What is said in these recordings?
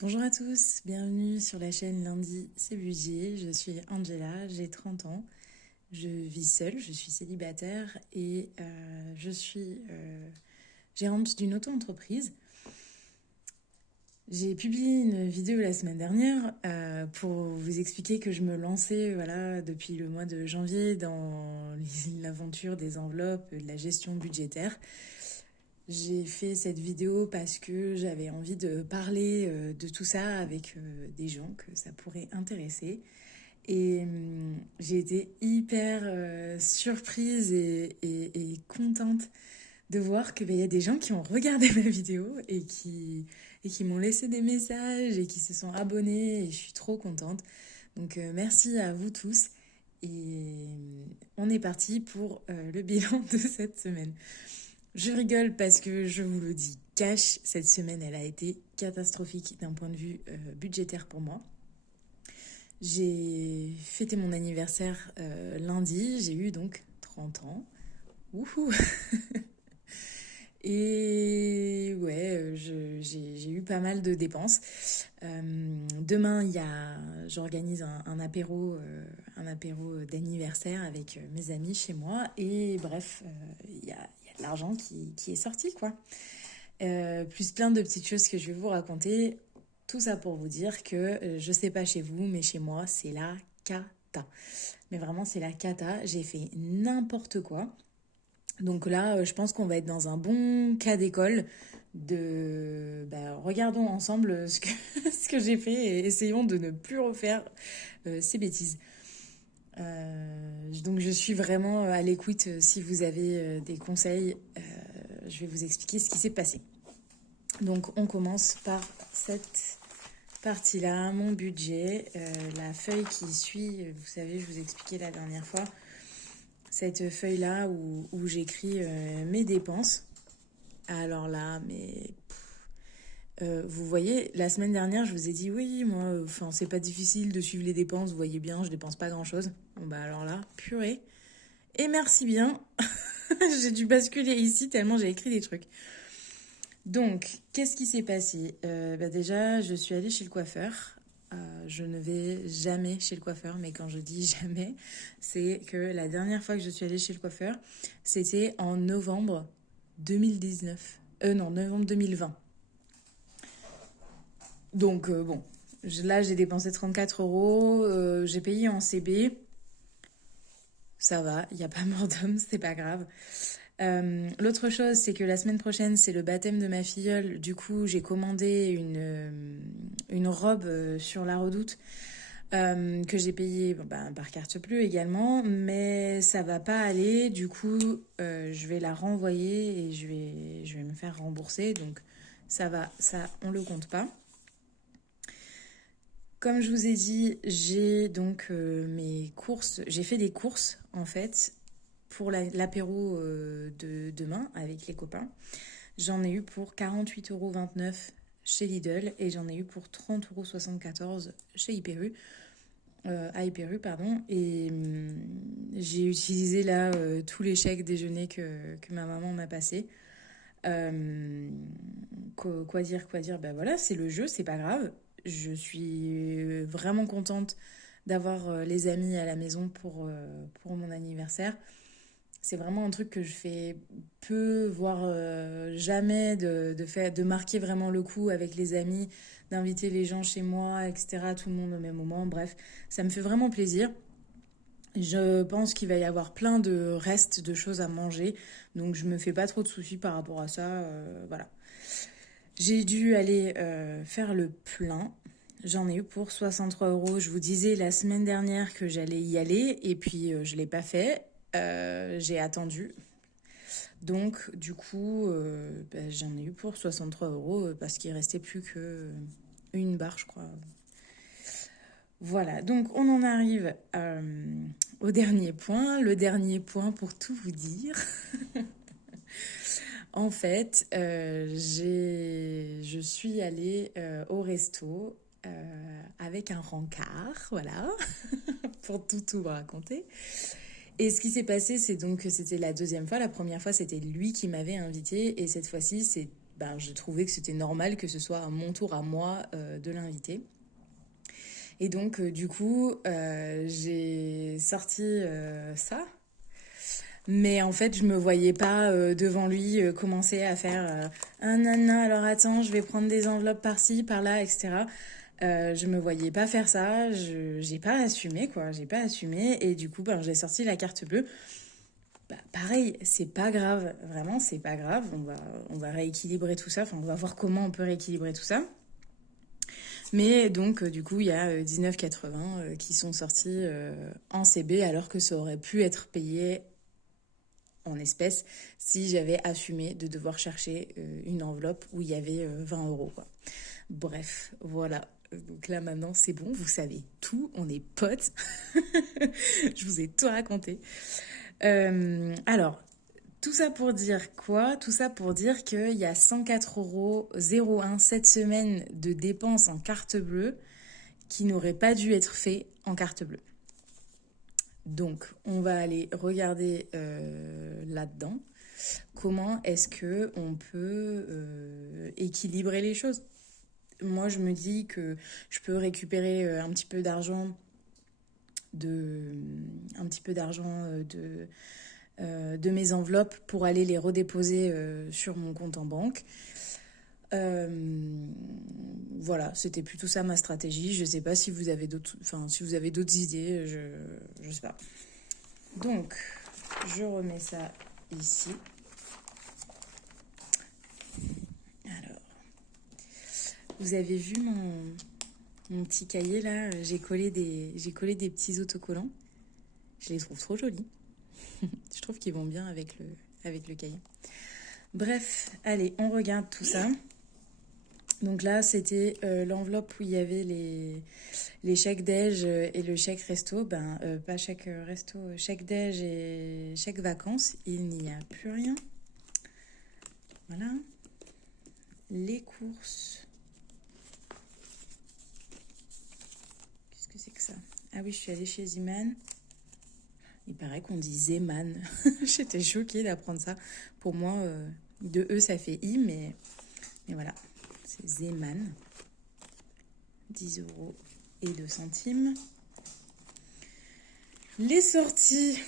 Bonjour à tous, bienvenue sur la chaîne Lundi, c'est Budget. Je suis Angela, j'ai 30 ans, je vis seule, je suis célibataire et je suis gérante d'une auto-entreprise. J'ai publié une vidéo la semaine dernière pour vous expliquer que je me lançais voilà, depuis le mois de janvier dans l'aventure des enveloppes, de la gestion budgétaire. J'ai fait cette vidéo parce que j'avais envie de parler de tout ça avec des gens que ça pourrait intéresser. Et j'ai été hyper surprise et contente de voir qu'il y a des gens qui ont regardé ma vidéo et qui m'ont laissé des messages et qui se sont abonnés. Et je suis trop contente. Donc merci à vous tous. Et on est parti pour le bilan de cette semaine. Je rigole parce que je vous le dis cash, cette semaine elle a été catastrophique d'un point de vue budgétaire pour moi. J'ai fêté mon anniversaire lundi, j'ai eu donc 30 ans. Wouhou. Et ouais, j'ai eu pas mal de dépenses. Demain, j'organise un apéro d'anniversaire avec mes amis chez moi. Et bref, il y a de l'argent qui est sorti, quoi. Plus plein de petites choses que je vais vous raconter. Tout ça pour vous dire que je sais pas chez vous, mais chez moi, c'est la cata. Mais vraiment, c'est la cata. J'ai fait n'importe quoi. Donc là, je pense qu'on va être dans un bon cas d'école de regardons ensemble ce que j'ai fait et essayons de ne plus refaire ces bêtises. Donc je suis vraiment à l'écoute. Si vous avez des conseils, je vais vous expliquer ce qui s'est passé. Donc on commence par cette partie-là, mon budget, la feuille qui suit, vous savez, je vous expliquais la dernière fois, cette feuille-là où j'écris mes dépenses. Alors là, mais vous voyez, la semaine dernière, je vous ai dit oui, moi, enfin, c'est pas difficile de suivre les dépenses, vous voyez bien, je dépense pas grand-chose. Bon bah alors là, purée. Et merci bien, j'ai dû basculer ici tellement j'ai écrit des trucs. Donc, qu'est-ce qui s'est passé déjà, je suis allée chez le coiffeur. Je ne vais jamais chez le coiffeur, mais quand je dis jamais, c'est que la dernière fois que je suis allée chez le coiffeur, c'était en novembre 2019. Non, novembre 2020. Donc, bon, là, j'ai dépensé 34 euros. J'ai payé en CB. Ça va, il n'y a pas mort d'homme, c'est pas grave. L'autre chose, c'est que la semaine prochaine, c'est le baptême de ma filleule. Du coup, j'ai commandé une robe sur la Redoute que j'ai payée par carte bleue également, mais ça va pas aller. Du coup, je vais la renvoyer et je vais me faire rembourser. Donc, ça va, ça, on le compte pas. Comme je vous ai dit, j'ai donc mes courses. J'ai fait des courses en fait pour l'apéro de demain avec les copains. J'en ai eu pour 48,29 € chez Lidl et j'en ai eu pour 30,74 € chez Hyperu. À Hyperu, pardon. Et j'ai utilisé là tous les chèques déjeuner que ma maman m'a passé. Quoi dire, ben voilà, c'est le jeu, c'est pas grave. Je suis vraiment contente d'avoir les amis à la maison pour mon anniversaire. C'est vraiment un truc que je fais peu, voire jamais, de marquer vraiment le coup avec les amis, d'inviter les gens chez moi, etc., tout le monde au même moment. Bref, ça me fait vraiment plaisir. Je pense qu'il va y avoir plein de restes de choses à manger, donc je me fais pas trop de soucis par rapport à ça. Voilà. J'ai dû aller faire le plein. J'en ai eu pour 63 euros. Je vous disais la semaine dernière que j'allais y aller et puis je l'ai pas fait. J'ai attendu. Donc du coup, j'en ai eu pour 63 euros parce qu'il restait plus que une barre, je crois. Voilà, donc on en arrive au dernier point. Le dernier point pour tout vous dire. En fait, je suis allée au resto avec un rencard, voilà, pour tout vous raconter. Et ce qui s'est passé, c'est donc que c'était la deuxième fois. La première fois, c'était lui qui m'avait invitée. Et cette fois-ci, c'est je trouvais que c'était normal que ce soit à mon tour à moi de l'inviter. Et donc, du coup, j'ai sorti ça. Mais en fait, je me voyais pas devant lui commencer à faire ah non, alors attends, je vais prendre des enveloppes par-ci, par-là, etc. Je me voyais pas faire ça, j'ai pas assumé quoi, j'ai pas assumé et du coup j'ai sorti la carte bleue. Pareil, c'est pas grave, vraiment c'est pas grave, on va rééquilibrer tout ça, enfin on va voir comment on peut rééquilibrer tout ça. Mais donc du coup il y a 19,80 qui sont sortis en CB alors que ça aurait pu être payé en espèces si j'avais assumé de devoir chercher une enveloppe où il y avait 20 euros quoi. Bref, voilà. Donc là maintenant c'est bon, vous savez tout, on est potes. Je vous ai tout raconté. Alors, tout ça pour dire quoi? Tout ça pour dire qu'il y a 104,01 € cette semaine de dépenses en carte bleue qui n'auraient pas dû être faits en carte bleue. Donc, on va aller regarder là-dedans comment est-ce qu'on peut équilibrer les choses. Moi, je me dis que je peux récupérer un petit peu d'argent de mes enveloppes pour aller les redéposer sur mon compte en banque. Voilà, c'était plutôt ça ma stratégie. Je sais pas si vous avez d'autres idées, je sais pas. Donc, je remets ça ici. Alors, vous avez vu mon petit cahier là, j'ai collé des petits autocollants. Je les trouve trop jolis. Je trouve qu'ils vont bien avec le cahier. Bref, allez, on regarde tout ça. Donc là, c'était l'enveloppe où il y avait les chèques déj et le chèque resto. Pas chèque resto, chèque déj et chèque vacances. Il n'y a plus rien. Voilà. Les courses. Qu'est-ce que c'est que ça? Ah oui, je suis allée chez Zeman. Il paraît qu'on dit Zeman. J'étais choquée d'apprendre ça. Pour moi, de E, ça fait I, mais voilà. C'est Zeman. 10,02 €. Les sorties.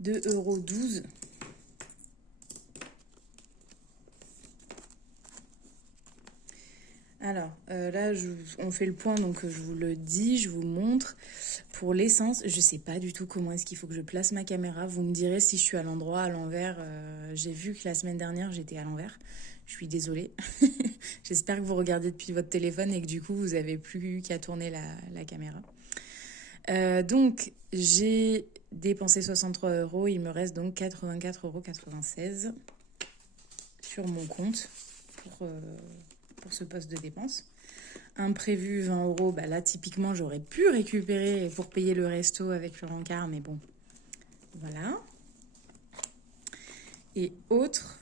2,12 €. Alors, là, on fait le point, donc je vous le dis, je vous montre. Pour l'essence, je sais pas du tout comment est-ce qu'il faut que je place ma caméra. Vous me direz si je suis à l'endroit, à l'envers. J'ai vu que la semaine dernière, j'étais à l'envers. Je suis désolée. J'espère que vous regardez depuis votre téléphone et que du coup, vous avez plus qu'à tourner la caméra. Donc, j'ai dépensé 63 €. Il me reste donc 84,96 € sur mon compte pour ce poste de dépense. Imprévu 20 €, là typiquement j'aurais pu récupérer pour payer le resto avec le rencard, mais bon, voilà. Et autre,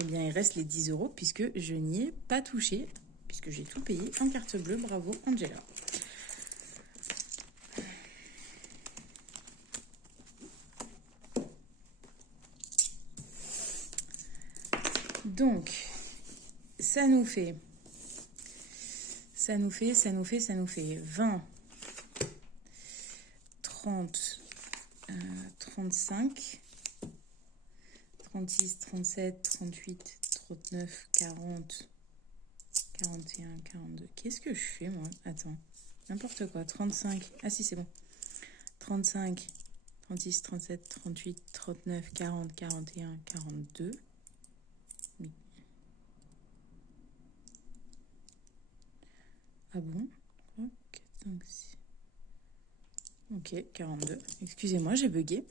eh bien il reste les 10 € puisque je n'y ai pas touché, puisque j'ai tout payé en carte bleue. Bravo Angela. Donc, ça nous fait 20, 30, 35, 36, 37, 38, 39, 40, 41, 42. Qu'est-ce que je fais, moi? Attends, n'importe quoi. 35. Ah si, c'est bon. 35, 36, 37, 38, 39, 40, 41, 42. Ah bon? 3, 4, 5, 6. Ok, 42. Excusez-moi, j'ai bugué.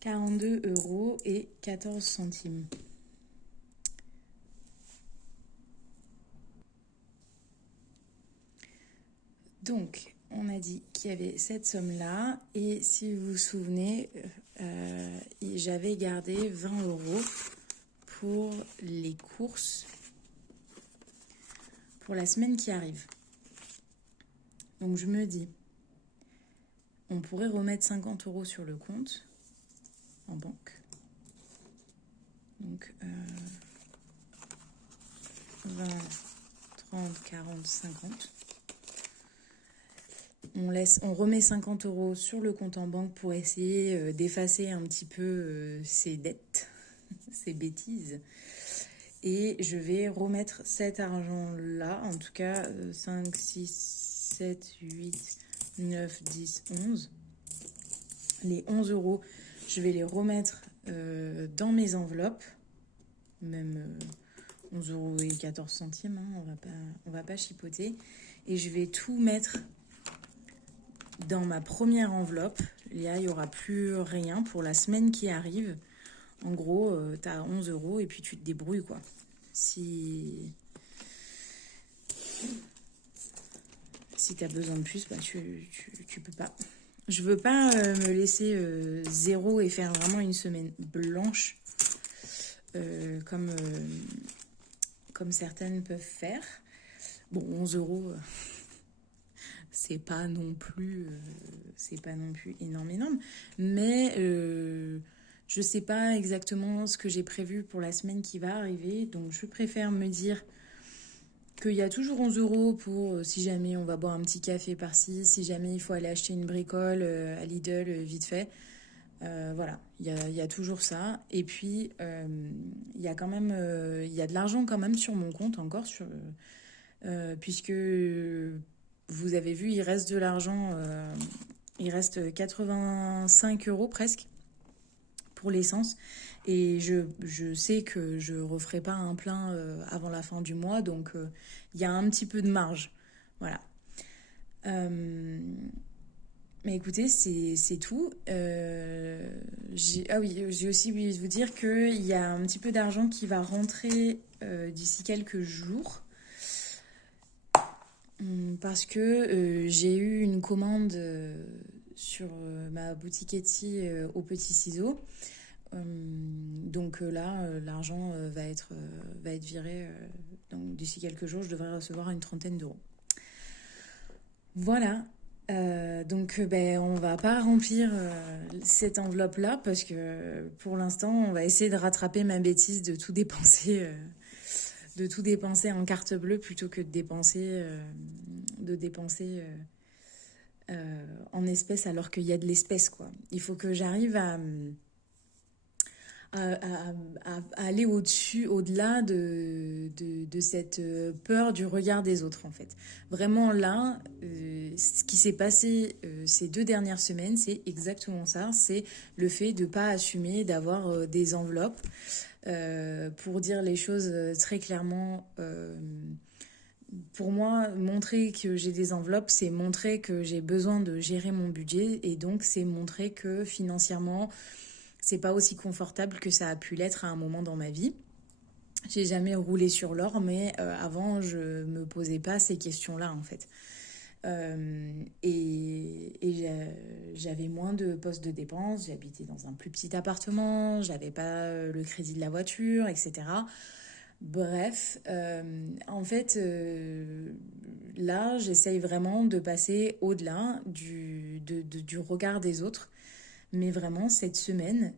42,14 €. Donc, on a dit qu'il y avait cette somme-là. Et si vous vous souvenez, j'avais gardé 20 € pour les courses pour la semaine qui arrive. Donc je me dis, on pourrait remettre 50 € sur le compte en banque. Donc 20, 30, 40, 50. On remet 50 € sur le compte en banque pour essayer d'effacer un petit peu ces dettes, ces bêtises. Et je vais remettre cet argent-là, en tout cas 5, 6, 7, 8, 9, 10, 11. Les 11 €, je vais les remettre dans mes enveloppes, même 11,14 €, hein, on va pas chipoter. Et je vais tout mettre dans ma première enveloppe. Là, il n'y aura plus rien pour la semaine qui arrive. En gros, tu as 11 € et puis tu te débrouilles, quoi. Si tu as besoin de plus, bah, tu peux pas. Je veux pas me laisser zéro et faire vraiment une semaine blanche comme certaines peuvent faire. Bon, 11 €, c'est pas non plus énorme. Mais je sais pas exactement ce que j'ai prévu pour la semaine qui va arriver. Donc je préfère me dire qu'il y a toujours 11 € pour si jamais on va boire un petit café par-ci, si jamais il faut aller acheter une bricole à Lidl vite fait. Voilà, il y a toujours ça. Et puis, il y a quand même il y a de l'argent quand même sur mon compte encore, puisque vous avez vu, il reste de l'argent, il reste 85 € presque pour l'essence. Et je sais que je referai pas un plein avant la fin du mois, donc il y a un petit peu de marge. Voilà. Mais écoutez, c'est tout. Ah oui, j'ai aussi oublié de vous dire qu'il y a un petit peu d'argent qui va rentrer d'ici quelques jours. Parce que j'ai eu une commande sur ma boutique Etsy aux petits ciseaux. Donc là, l'argent va être viré. Donc d'ici quelques jours, je devrais recevoir une 30aine d'euros. Voilà. Donc on va pas remplir cette enveloppe-là parce que pour l'instant, on va essayer de rattraper ma bêtise de tout dépenser en carte bleue plutôt que de dépenser en espèces alors qu'il y a de l'espèce, quoi. Il faut que j'arrive à aller au-delà de cette peur du regard des autres, en fait. Vraiment là, ce qui s'est passé ces 2 dernières semaines, c'est exactement ça. C'est le fait de ne pas assumer, d'avoir des enveloppes. Pour dire les choses très clairement, pour moi, montrer que j'ai des enveloppes, c'est montrer que j'ai besoin de gérer mon budget et donc c'est montrer que financièrement, c'est pas aussi confortable que ça a pu l'être à un moment dans ma vie. J'ai jamais roulé sur l'or, mais avant, je me posais pas ces questions-là, en fait. J'avais moins de postes de dépenses, j'habitais dans un plus petit appartement, j'avais pas le crédit de la voiture, etc. Bref, en fait, là, j'essaye vraiment de passer au-delà du regard des autres. Mais vraiment, cette semaine,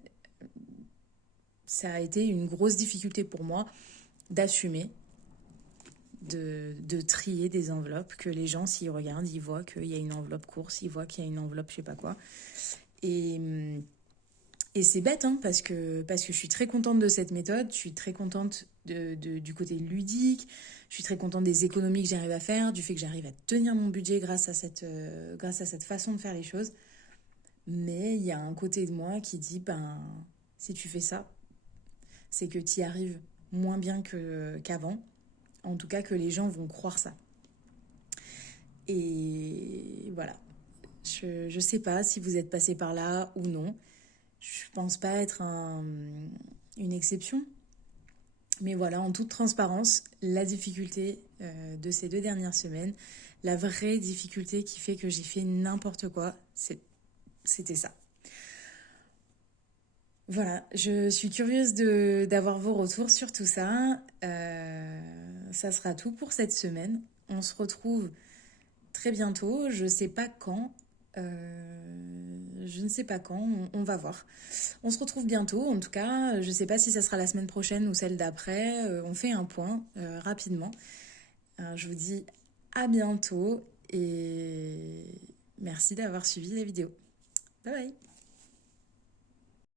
ça a été une grosse difficulté pour moi d'assumer, de trier des enveloppes, que les gens, s'ils regardent, ils voient qu'il y a une enveloppe course, ils voient qu'il y a une enveloppe je sais pas quoi. Et c'est bête, hein, parce que je suis très contente de cette méthode, je suis très contente du côté ludique, je suis très contente des économies que j'arrive à faire, du fait que j'arrive à tenir mon budget grâce à cette façon de faire les choses. Mais il y a un côté de moi qui dit, si tu fais ça, c'est que tu y arrives moins bien qu'avant. En tout cas, que les gens vont croire ça. Et voilà. Je sais pas si vous êtes passé par là ou non. Je pense pas être une exception. Mais voilà, en toute transparence, la difficulté de ces 2 dernières semaines, la vraie difficulté qui fait que j'ai fait n'importe quoi, c'était ça. Voilà, je suis curieuse d'avoir vos retours sur tout ça. Ça sera tout pour cette semaine. On se retrouve très bientôt. Je sais pas quand. Je ne sais pas quand, on va voir. On se retrouve bientôt, en tout cas. Je sais pas si ça sera la semaine prochaine ou celle d'après. On fait un point rapidement. Je vous dis à bientôt et merci d'avoir suivi la vidéo. Bye bye!